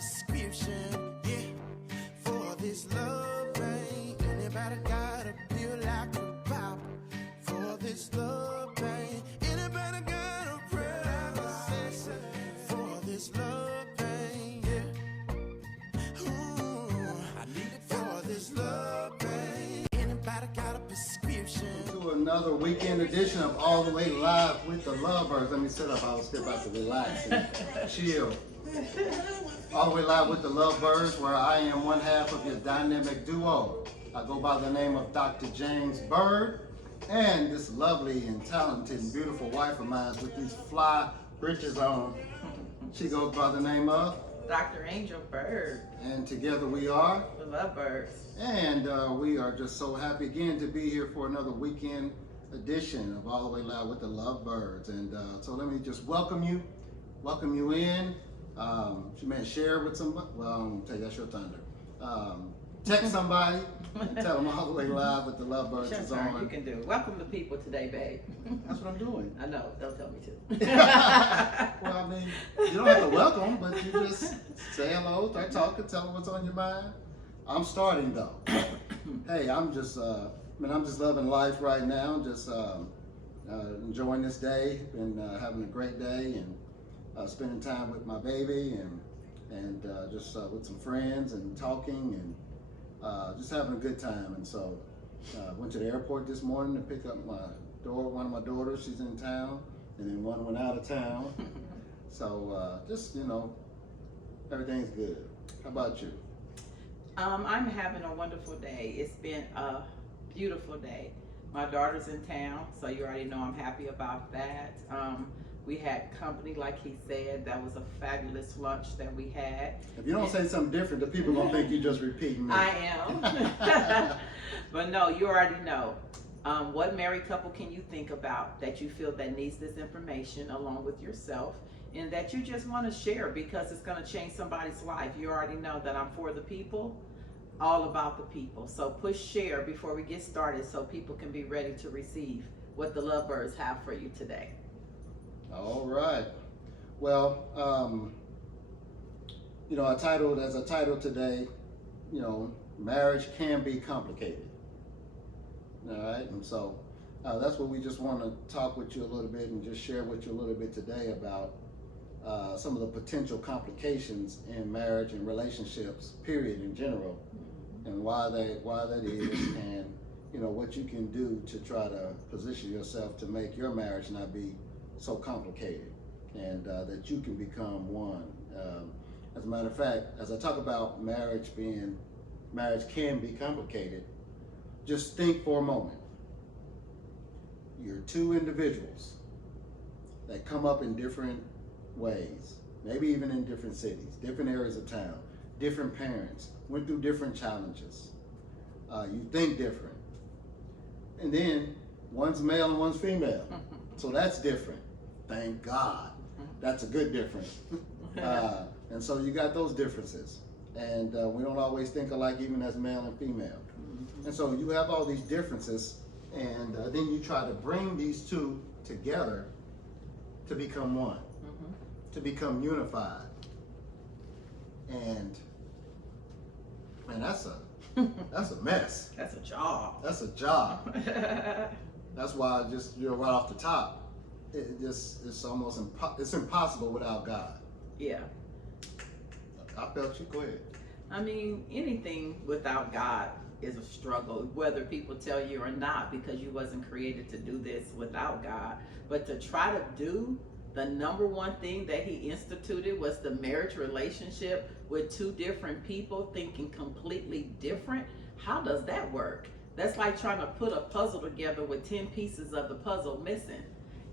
prescription, yeah, for this love pain. Anybody got a pill like a pop for this love pain? Anybody got a prayer like a session for this love pain? Yeah, ooh, I need it for this love pain. Anybody got a prescription? To another weekend edition of All the Way Live with the Lovebirds. Let me sit up. I'll step out to relax and chill. All the Way Live with the Lovebirds, where I am one half of your dynamic duo. I go by the name of Dr. James Byrd, and this lovely and talented and beautiful wife of mine with these fly breeches on. She goes by the name of Dr. Angel Byrd. And together we are The Lovebirds. And we are just so happy again to be here for another weekend edition of All the Way Live with the Lovebirds. And so let me just welcome you in. She may share with somebody. Well, I'm gonna tell you that's your thunder. Text somebody and tell them All the Way Live with the Lovebirds is on. You can do. Welcome the people today, babe. That's what I'm doing. I know. Don't tell me to. Well, I mean, you don't have to welcome, but you just say hello, start talking, tell them what's on your mind. I'm starting though. Hey, I'm just loving life right now. Just enjoying this day, and having a great day, and spending time with my baby, and just with some friends, and talking, and just having a good time. And so, went to the airport this morning to pick up one of my daughters. She's in town, and then one went out of town. So just everything's good. How about you? I'm having a wonderful day. It's been a beautiful day. My daughter's in town, so you already know I'm happy about that. We had company, like he said. That was a fabulous lunch that we had. If you don't say something different, the people gonna think you're just repeating me. I am. But no, you already know. What married couple can you think about that you feel that needs this information along with yourself, and that you just want to share because it's going to change somebody's life? You already know that I'm for the people, all about the people. So push share before we get started so people can be ready to receive what the Lovebirds have for you today. All right. Well, I titled today, marriage can be complicated. All right. And so that's what we just want to talk with you a little bit and just share with you a little bit today about some of the potential complications in marriage and relationships, period, in general, and why that is, and what you can do to try to position yourself to make your marriage not be so complicated, and that you can become one. As a matter of fact, as I talk about marriage can be complicated, just think for a moment. You're two individuals that come up in different ways, maybe even in different cities, different areas of town, different parents, went through different challenges. You think different. And then one's male and one's female. So that's different. Thank God. That's a good difference. And so you got those differences. And we don't always think alike, even as male and female. And so you have all these differences, and then you try to bring these two together to become one, to become unified. And man, that's a mess. That's a job. That's a job. That's why right off the top, it's almost it's impossible without God. Yeah. I felt you. Go ahead. I mean, anything without God is a struggle, whether people tell you or not, because you wasn't created to do this without God. But to try to do the number one thing that he instituted was the marriage relationship with two different people thinking completely different. How does that work? That's like trying to put a puzzle together with 10 pieces of the puzzle missing.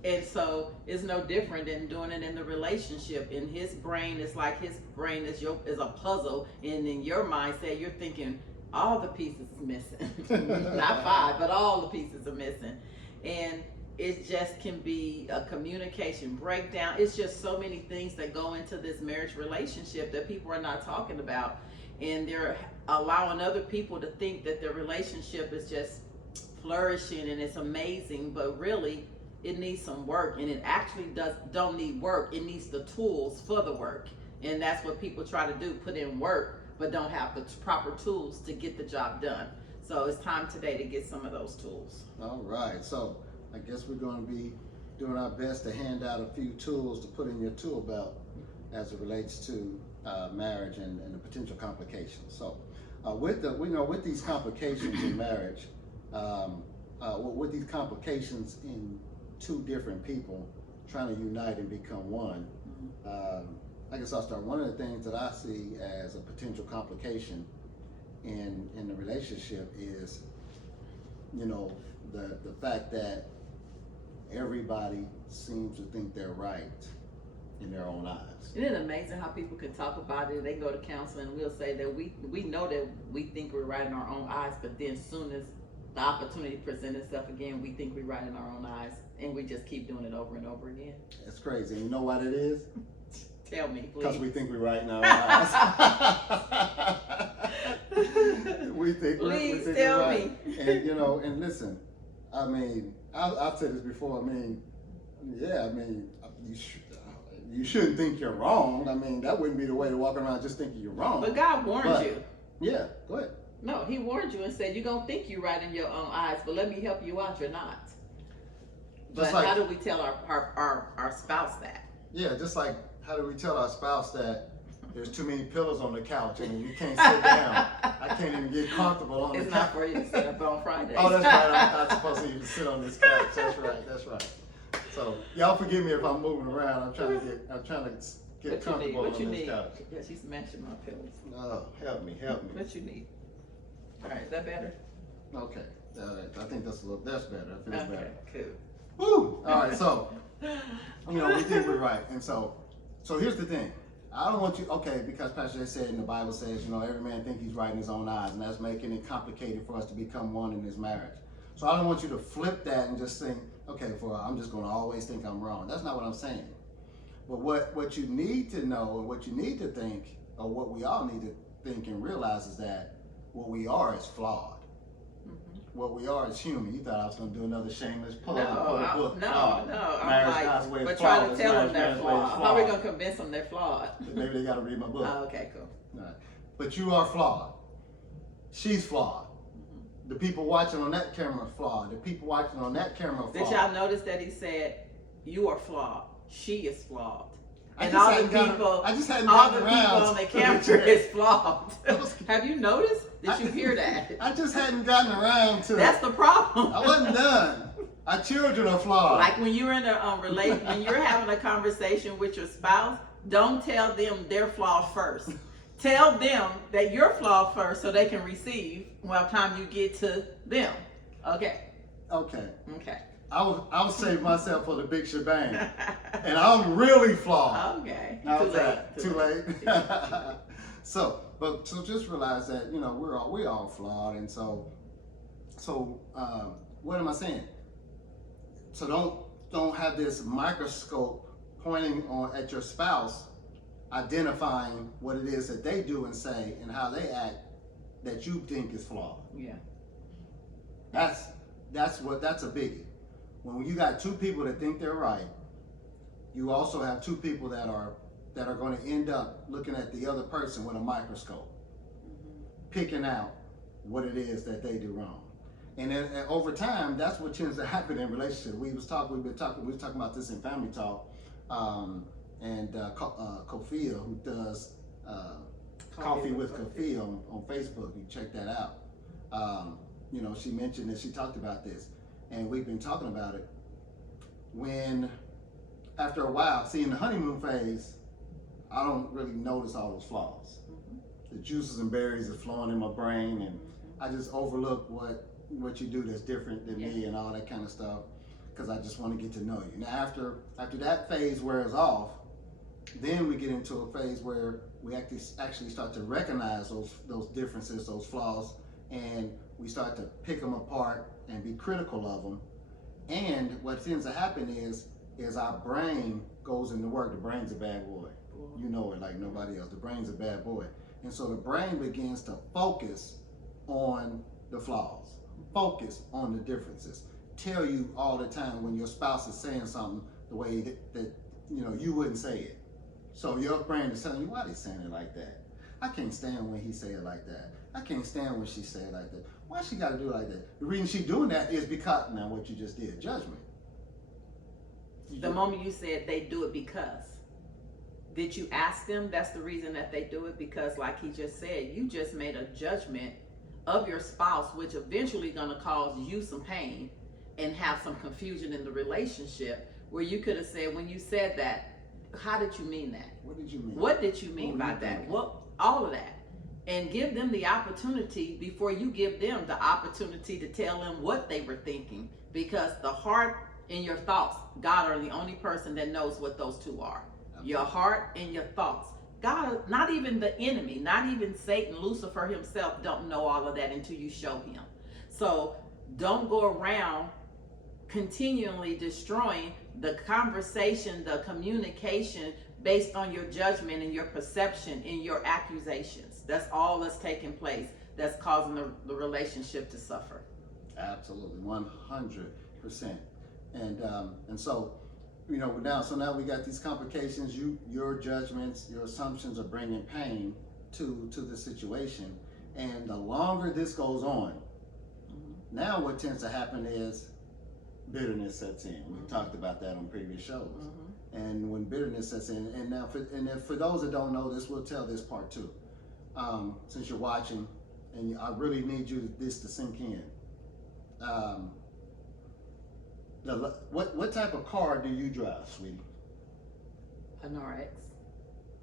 And so it's no different than doing it in the relationship. In his brain, it's like his brain is a puzzle, and in your mindset, you're thinking all the pieces is missing. Not 5, but all the pieces are missing. And it just can be a communication breakdown. It's just so many things that go into this marriage relationship that people are not talking about. And they're allowing other people to think that their relationship is just flourishing and it's amazing, but really it needs some work. And it actually don't need work. It needs the tools for the work. And that's what people try to do, put in work, but don't have the proper tools to get the job done. So it's time today to get some of those tools. All right, so I guess we're going to be doing our best to hand out a few tools to put in your tool belt as it relates to marriage and the potential complications. So with these complications in marriage, with these complications in two different people trying to unite and become one, I guess I'll start. One of the things that I see as a potential complication in the relationship is, the fact that everybody seems to think they're right in their own eyes. Isn't it amazing how people can talk about it? They go to counseling and we'll say that we know that we think we're right in our own eyes, but then as soon as the opportunity presents itself again, we think we're right in our own eyes, and we just keep doing it over and over again. It's crazy. And you know why that is? Tell me, please. Because we think we're right in our own eyes. we think please we're tell right. me. And and listen, I mean, I've said this before. I mean, you shouldn't think you're wrong. I mean, that wouldn't be the way to walk around just thinking you're wrong. But God warned you. Yeah, go ahead. No, He warned you and said you're gonna think you're right in your own eyes, but let me help you out. You're not. But how do we tell our spouse that? Yeah, just like how do we tell our spouse that there's too many pillows on the couch and you can't sit down? I can't even get comfortable on the couch. It's not for you to sit up on Friday. Oh, that's right. I'm not supposed to even sit on this couch. That's right. So y'all forgive me if I'm moving around. I'm trying to get comfortable on this couch. Yeah, she's smashing my pillows. Oh, help me. What you need? All right, is that better? Okay. I think that's better. That feels better. Cool. Woo! All right, so we think we're right, and so here's the thing. I don't want you, because Pastor Jay said in the Bible says, every man think he's right in his own eyes, and that's making it complicated for us to become one in this marriage. So I don't want you to flip that and just think, I'm just going to always think I'm wrong. That's not what I'm saying. But what you need to know and what you need to think, or what we all need to think and realize, is that what we are is flawed. What we are is human. You thought I was going to do another shameless plug. No. Marriage God's way but flawed. try to tell them they're flawed. How are we going to convince them they're flawed? Maybe they got to read my book. Oh, okay, cool. All right. But you are flawed. She's flawed. The people watching on that camera are flawed. The people watching on that camera are flawed. Did y'all notice that he said, you are flawed. She is flawed. And all the people on the camera is flawed. Have you noticed? Did you hear that? I just hadn't gotten around to That's the problem. I wasn't done. Our children are flawed. Like when you're in a when you're having a conversation with your spouse, don't tell them they're flawed first. Tell them that you're flawed first so they can receive by the time you get to them. Okay. I'll save myself for the big shebang. And I'm really flawed. Okay. How's that? Too late. So just realize that, we're all flawed. And so what am I saying? So don't have this microscope pointing at your spouse, identifying what it is that they do and say and how they act that you think is flawed. Yeah. That's a biggie. When you got two people that think they're right, you also have two people that are going to end up looking at the other person with a microscope, picking out what it is that they do wrong. And then over time, that's what tends to happen in relationships. We were talking about this in Family Talk, and Kofia, who does Coffee with Kofia on Facebook, you check that out. She mentioned that she talked about this, and we've been talking about it. When, after a while, in the honeymoon phase, I don't really notice all those flaws. The juices and berries are flowing in my brain, and I just overlook what you do that's different than me and all that kind of stuff, because I just want to get to know you. Now, after that phase wears off, then we get into a phase where we actually start to recognize those differences, those flaws, and we start to pick them apart and be critical of them. And what tends to happen is our brain goes into work. The brain's a bad boy. You know it like nobody else. The brain's a bad boy. And so the brain begins to focus on the flaws, focus on the differences, tell you all the time when your spouse is saying something the way that you wouldn't say it. So your brain is telling you, why they saying it like that? I can't stand when he say it like that. I can't stand when she say it like that. Why she got to do it like that? The reason she doing that is because, now what you just did, judgment. The moment you said they do it because, did you ask them that's the reason that they do it? Because like he just said, you just made a judgment of your spouse, which eventually going to cause you some pain and have some confusion in the relationship, where you could have said, when you said that, how did you mean that? What did you mean? What did you mean by that? What, all of that. And give them the opportunity before you give them the opportunity to tell them what they were thinking. Because the heart and your thoughts, God are the only person that knows what those two are. Absolutely. Your heart and your thoughts. God, not even the enemy, not even Satan, Lucifer himself don't know all of that until you show him. So don't go around continually destroying the conversation, the communication based on your judgment and your perception and your accusations. That's all that's taking place that's causing the relationship to suffer. Absolutely, 100%. And so, you know, now we got these complications. Your judgments, your assumptions are bringing pain to the situation. And the longer this goes on, now what tends to happen is bitterness sets in. We talked about that on previous shows. And when bitterness sets in, and now for those that don't know this, we'll tell this part too. Since you're watching, and I really need this to sink in. What type of car do you drive, sweetie? An RX.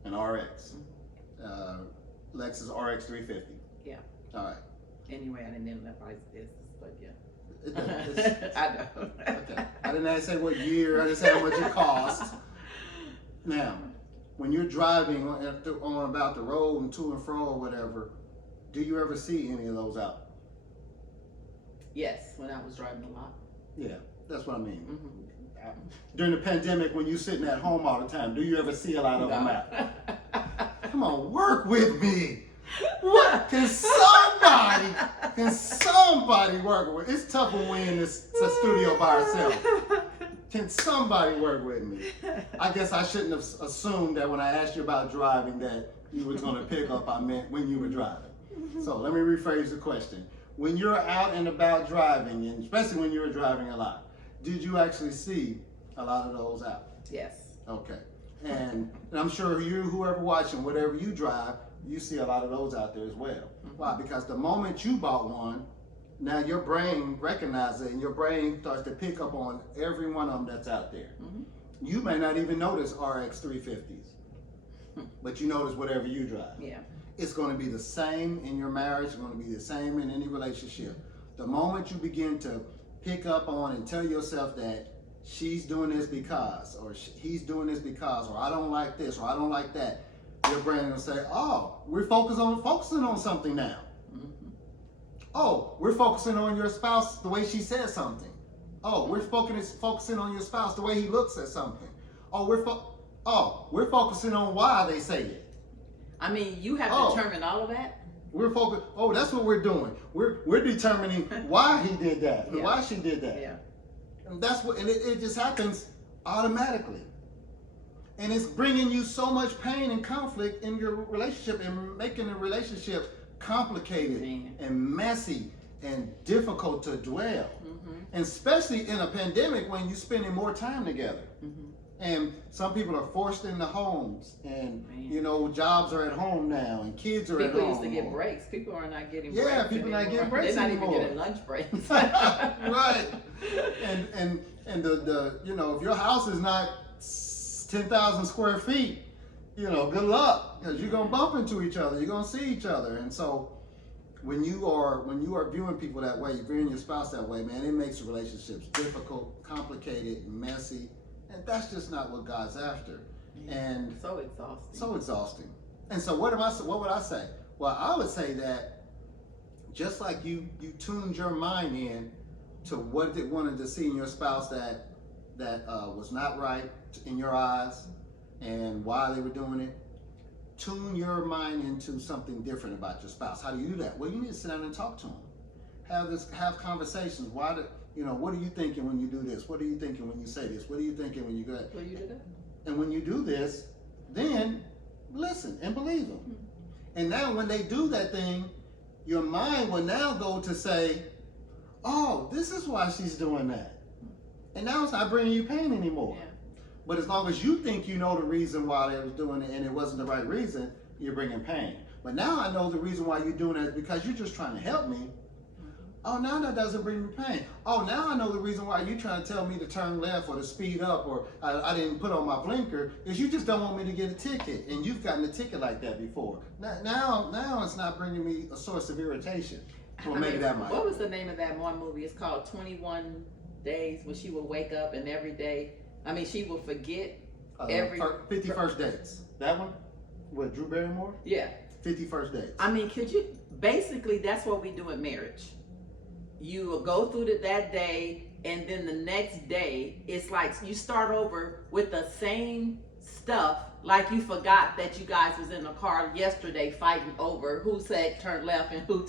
An RX. Lexus RX 350. Yeah. All right. Anyway, I didn't name that price business, but yeah. I know. Okay. I didn't say what year. I just said how much it cost. Now, when you're driving on about the road and to and fro or whatever, do you ever see any of those out? Yes, when I was driving a lot. Yeah, that's what I mean. During the pandemic, when you're sitting at home all the time, do you ever see a lot of them out? Come on, work with me. What? Can somebody work with? It's tough when we're in this studio by ourselves. Can somebody work with me? I guess I shouldn't have assumed that when I asked you about driving that you were going to pick up, I meant when you were driving. So let me rephrase the question. When you're out and about driving, and especially when you were driving a lot, did you actually see a lot of those out? Yes. Okay. And I'm sure whoever watching, whatever you drive, you see a lot of those out there as well. Why? Because the moment you bought one, now your brain recognizes it and your brain starts to pick up on every one of them that's out there. You may not even notice RX 350s, but you notice whatever you drive. Yeah. It's going to be the same in your marriage. It's going to be the same in any relationship. The moment you begin to pick up on and tell yourself that she's doing this because, or he's doing this because, or I don't like this, or I don't like that, your brain will say, oh, we're focusing on something now. Oh, we're focusing on your spouse the way she says something. Oh, we're focusing on your spouse the way he looks at something. Oh, we're focusing on why they say it. I mean, you have determined all of that. We're focused. Oh, that's what we're doing. We're determining why he did that, or why she did that. Yeah. And that's what, and it just happens automatically. And it's bringing you so much pain and conflict in your relationship and making the relationship complicated and messy and difficult to dwell. And especially in a pandemic when you're spending more time together. And some people are forced into homes, and you know, jobs are at home now, and kids are at home. People used to get breaks. People are not getting breaks. Yeah, people anymore. not getting breaks They're not anymore. even getting lunch breaks. Right. And the you know, if your house is not 10,000 square feet, you know, good luck, because you're gonna bump into each other. You're gonna see each other, and so when you are viewing people that way, you're viewing your spouse that way, man, it makes relationships difficult, complicated, messy. And that's just not what God's after. And so exhausting. So exhausting. And so what would I say? Well, I would say that just like you tuned your mind in to what it wanted to see in your spouse that was not right in your eyes and why they were doing it, tune your mind into something different about your spouse. How do you do that? Well, you need to sit down and talk to them. Have conversations. What are you thinking when you do this? What are you thinking when you say this? What are you thinking when you go? Will you do that? And when you do this, then listen and believe them. And now when they do that thing, your mind will now go to say, oh, this is why she's doing that. And now it's not bringing you pain anymore. Yeah. But as long as you think you know the reason why they was doing it and it wasn't the right reason, you're bringing pain. But now I know the reason why you're doing it is because you're just trying to help me. Oh, now that doesn't bring me pain. Oh, now I know the reason why you're trying to tell me to turn left or to speed up or I didn't put on my blinker is you just don't want me to get a ticket. And you've gotten a ticket like that before. Now it's not bringing me a source of irritation. Well, maybe that might. What was the name of that one movie? It's called 21 Days, where she would wake up and every day, she would forget 50 First Dates. That one? With Drew Barrymore? Yeah. 50 First Dates. Could you, basically that's what we do in marriage. You will go through that day, and then the next day, it's like you start over with the same stuff, like you forgot that you guys was in the car yesterday fighting over who said turn left and who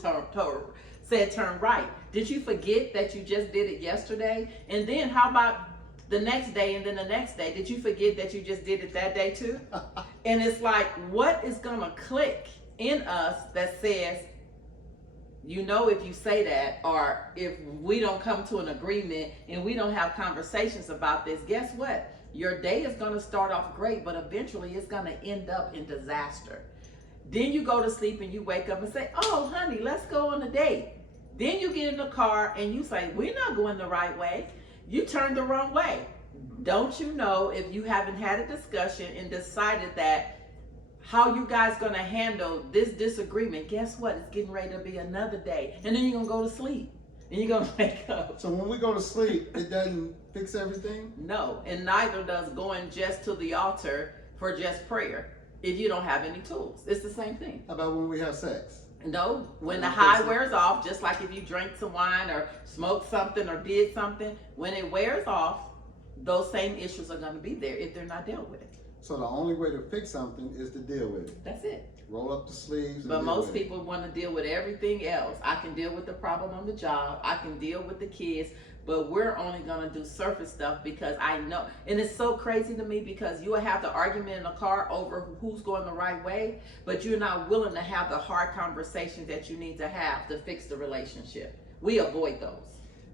said turn right. Did you forget that you just did it yesterday? And then how about the next day and then the next day? Did you forget that you just did it that day too? And it's like, what is gonna click in us that says, if you say that, or if we don't come to an agreement and we don't have conversations about this, guess what? Your day is going to start off great, but eventually it's going to end up in disaster. Then you go to sleep and you wake up and say, oh, honey, let's go on a date. Then you get in the car and you say, we're not going the right way. You turned the wrong way. Don't you know, if you haven't had a discussion and decided that how you guys gonna handle this disagreement, guess what? It's getting ready to be another day. And then you're gonna go to sleep. And you're gonna wake up. So when we go to sleep, it doesn't fix everything? No, and neither does going just to the altar for just prayer if you don't have any tools. It's the same thing. How about when we have sex? No, when the high wears off, just like if you drank some wine or smoked something or did something, when it wears off, those same issues are gonna be there if they're not dealt with. So the only way to fix something is to deal with it. That's it. Roll up the sleeves. But most people want to deal with everything else. I can deal with the problem on the job. I can deal with the kids. But we're only going to do surface stuff because I know. And it's so crazy to me because you will have the argument in the car over who's going the right way, but you're not willing to have the hard conversations that you need to have to fix the relationship. We avoid those.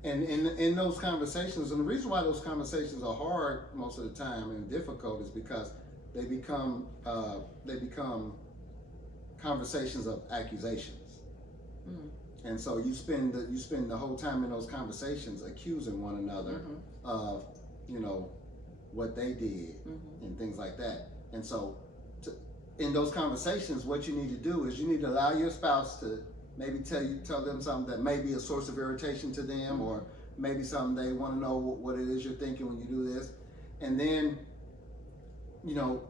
And in those conversations, and the reason why those conversations are hard most of the time and difficult is because they become conversations of accusations. And so you spend the whole time in those conversations accusing one another of what they did and things like that. And so in those conversations, what you need to do is you need to allow your spouse to maybe tell them something that may be a source of irritation to them, or maybe something they want to know what it is you're thinking when you do this, and then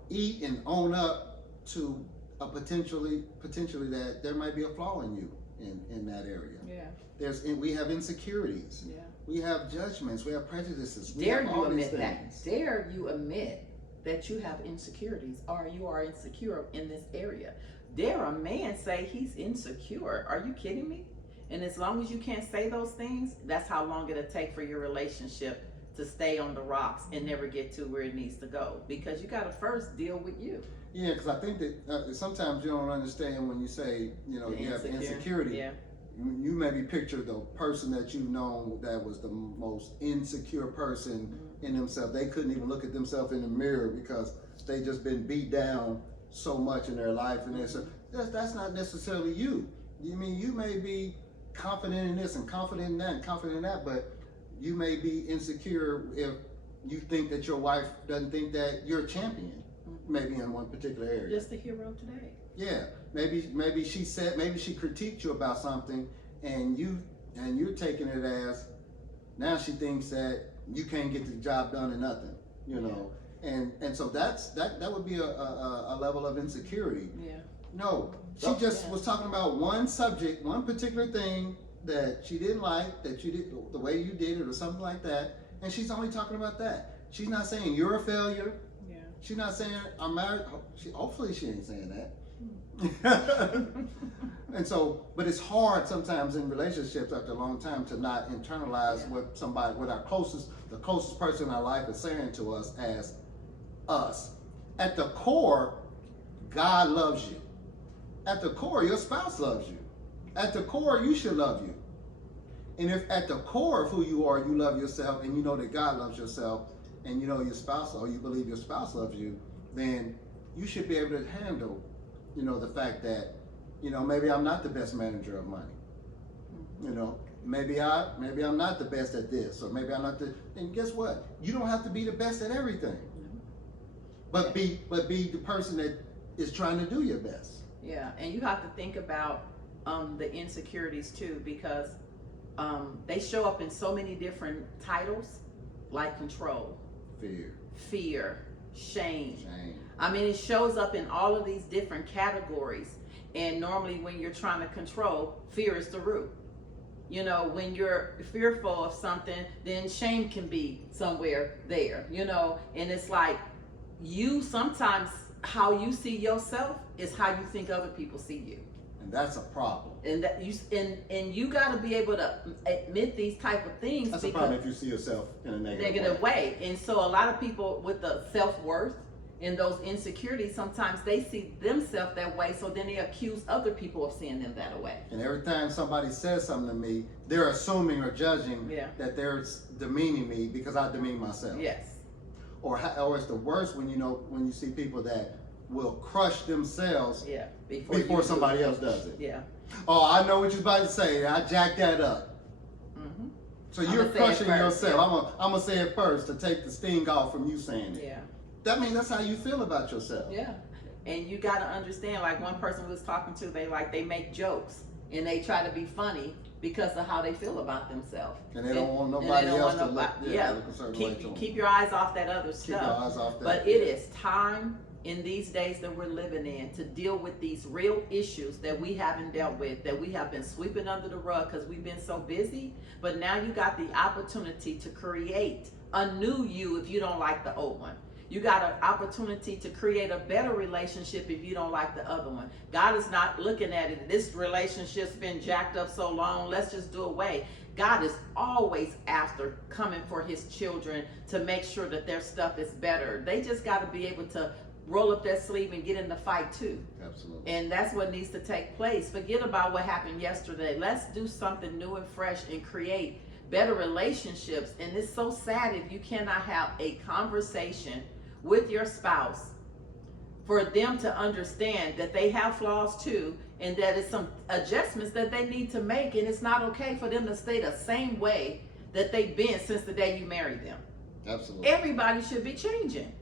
eat and own up to a potentially that there might be a flaw in you in that area. Yeah. We have insecurities. Yeah. We have judgments. We have prejudices. Dare you admit that? Dare you admit that you have insecurities, or you are insecure in this area? Dare a man say he's insecure? Are you kidding me? And as long as you can't say those things, that's how long it'll take for your relationship to stay on the rocks and never get to where it needs to go. Because you got to first deal with you. Yeah, because I think that sometimes you don't understand when you say, you have insecurity. Yeah. You maybe picture the person that you've known that was the most insecure person in themselves. They couldn't even look at themselves in the mirror because they just been beat down so much in their life, and that's not necessarily you. You may be confident in this and confident in that and confident in that, but you may be insecure if you think that your wife doesn't think that you're a champion, maybe in one particular area. Just the hero today. Yeah, maybe she critiqued you about something, and you're taking it as now she thinks that you can't get the job done or nothing, and so that would be a level of insecurity. Yeah. No, she just was talking about one subject, one particular thing that she didn't like, that you did the way you did it or something like that, and she's only talking about that. She's not saying you're a failure. Yeah. She's not saying I'm married. Hopefully she ain't saying that. And so, but it's hard sometimes in relationships after a long time to not internalize what the closest person in our life is saying to us as us. at the core, God loves you. At the core, your spouse loves you. At the core, you should love you. And if at the core of who you are, you love yourself and you know that God loves yourself and you know your spouse or you believe your spouse loves you, then you should be able to handle, the fact that, maybe I'm not the best manager of money. Maybe I'm not the best at this, or maybe I'm not and guess what? You don't have to be the best at everything. But be the person that is trying to do your best. Yeah, and you have to think about the insecurities too, because they show up in so many different titles, like control, fear, shame. I mean, it shows up in all of these different categories. And normally when you're trying to control, fear is the root. When you're fearful of something, then shame can be somewhere there, and it's like sometimes how you see yourself is how you think other people see you. And that's a problem. And that you got to be able to admit these type of things. That's a problem if you see yourself in a negative way. And so a lot of people with the self-worth and those insecurities, sometimes they see themselves that way, so then they accuse other people of seeing them that way. And every time somebody says something to me, they're assuming or judging that they're demeaning me because I demean myself. Yes. Or it's the worst when you see people that will crush themselves before somebody else does it. Yeah. Oh, I know what you're about to say. I jacked that up. Mm-hmm. So you're crushing yourself. I'm gonna say it first to take the sting off from you saying it. Yeah. That means that's how you feel about yourself. Yeah. And you got to understand, like one person we was talking to, they make jokes and they try to be funny because of how they feel about themselves. And they don't want nobody else to look a certain way to them. Keep your eyes off that other stuff. Keep your eyes off that. But it is time in these days that we're living in to deal with these real issues that we haven't dealt with, that we have been sweeping under the rug because we've been so busy. But now you got the opportunity to create a new you if you don't like the old one. You got an opportunity to create a better relationship if you don't like the other one. God is not looking at it. This relationship's been jacked up so long, let's just do away. God is always after coming for his children to make sure that their stuff is better. They just got to be able to roll up their sleeve and get in the fight too. Absolutely. And that's what needs to take place. Forget about what happened yesterday. Let's do something new and fresh and create better relationships. And it's so sad if you cannot have a conversation with your spouse for them to understand that they have flaws too, and that it's some adjustments that they need to make, and it's not okay for them to stay the same way that they've been since the day you married them. Absolutely. Everybody should be changing.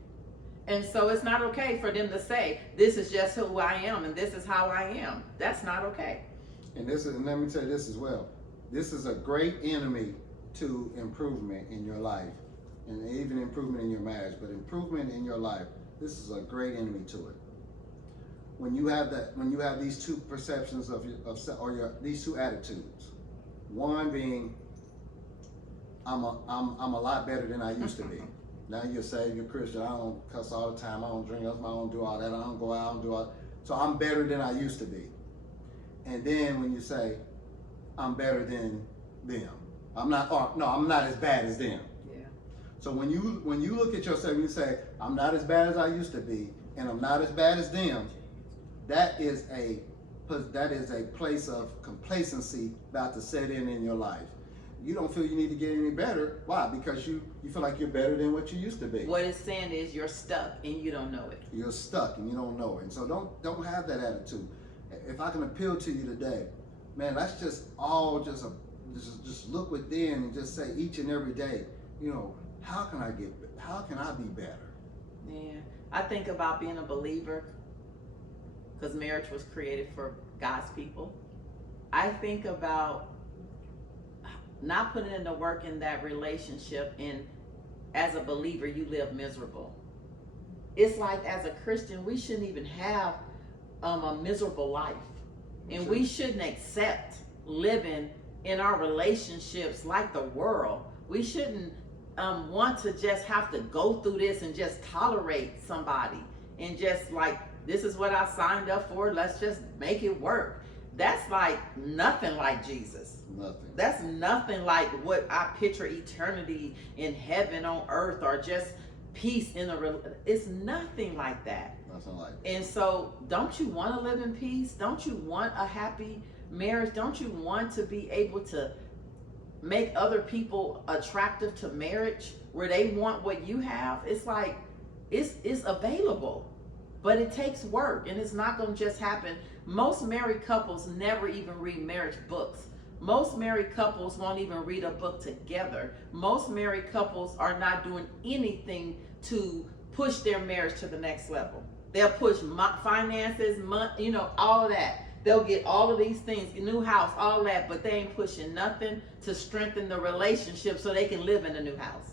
And so it's not okay for them to say, this is just who I am and this is how I am. That's not okay. And let me tell you this as well. This is a great enemy to improvement in your life, and even improvement in your marriage, but improvement in your life. This is a great enemy to it. When you have these two perceptions these two attitudes, one being, I'm a lot better than I used to be. Now you're saved, you're Christian. I don't cuss all the time. I don't drink. I don't do all that. I don't go out. I don't do all that. So I'm better than I used to be. And then when you say, I'm better than them, I'm not as bad as them. Yeah. So when you look at yourself and you say, I'm not as bad as I used to be, and I'm not as bad as them, that is a place of complacency about to set in your life. You don't feel you need to get any better. Why? Because you feel like you're better than what you used to be. What it's saying is you're stuck and you don't know it. You're stuck and you don't know it. And so don't have that attitude. If I can appeal to you today, man, let's just all just look within and just say each and every day, how can I be better? Yeah, I think about being a believer because marriage was created for God's people. I think about not putting in the work in that relationship, and as a believer you live miserable. It's like as a Christian we shouldn't even have a miserable life, and we shouldn't accept living in our relationships like the world. We shouldn't want to just have to go through this and just tolerate somebody and just like, this is what I signed up for, let's just make it work. That's like nothing like Jesus. Nothing. That's nothing like what I picture eternity in heaven on earth, or just peace in it's nothing like that. Nothing like that. And so, don't you want to live in peace? Don't you want a happy marriage? Don't you want to be able to make other people attractive to marriage where they want what you have? It's like it's available, but it takes work, and it's not going to just happen. Most married couples never even read marriage books. Most married couples won't even read a book together. Most married couples are not doing anything to push their marriage to the next level. They'll push finances, all of that. They'll get all of these things, new house, all that, but they ain't pushing nothing to strengthen the relationship so they can live in a new house.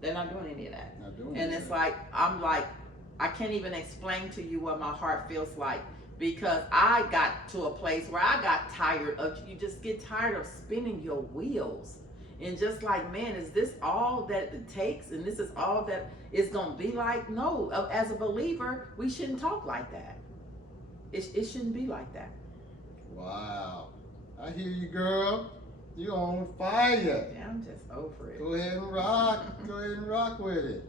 They're not doing any of that. Not doing And that. it's like, I can't even explain to you what my heart feels like, because I got to a place where I got tired of, you just get tired of spinning your wheels. And just like, man, is this all that it takes? And this is all that it's going to be like? No, as a believer, we shouldn't talk like that. It shouldn't be like that. Wow. I hear you, girl. You on fire. Yeah, I'm just over it. Go ahead and rock. Go ahead and rock with it.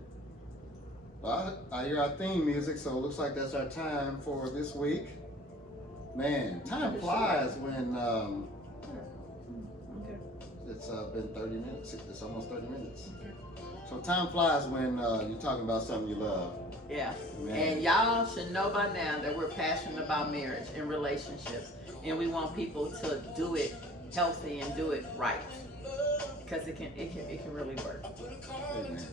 Well, I hear our theme music, so it looks like that's our time for this week. Man, time flies when Okay. it's been 30 minutes. It's almost 30 minutes. So time flies when you're talking about something you love. Yeah. Man. And y'all should know by now that we're passionate about marriage and relationships, and we want people to do it healthy and do it right, because it can really work. Amen.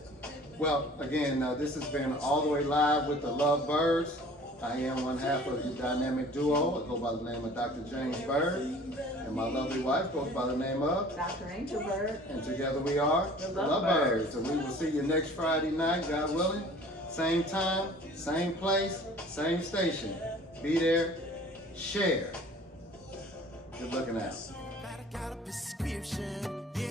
Well, again, this has been All the Way Live with the Love Byrds. I am one half of the dynamic duo. I go by the name of Dr. James Byrd, and my lovely wife goes by the name of Dr. Angel Byrd. And together we are The the Love Byrds. And we will see you next Friday night, God willing. Same time, same place, same station. Be there, share. Good looking out. Everybody got a prescription, yeah.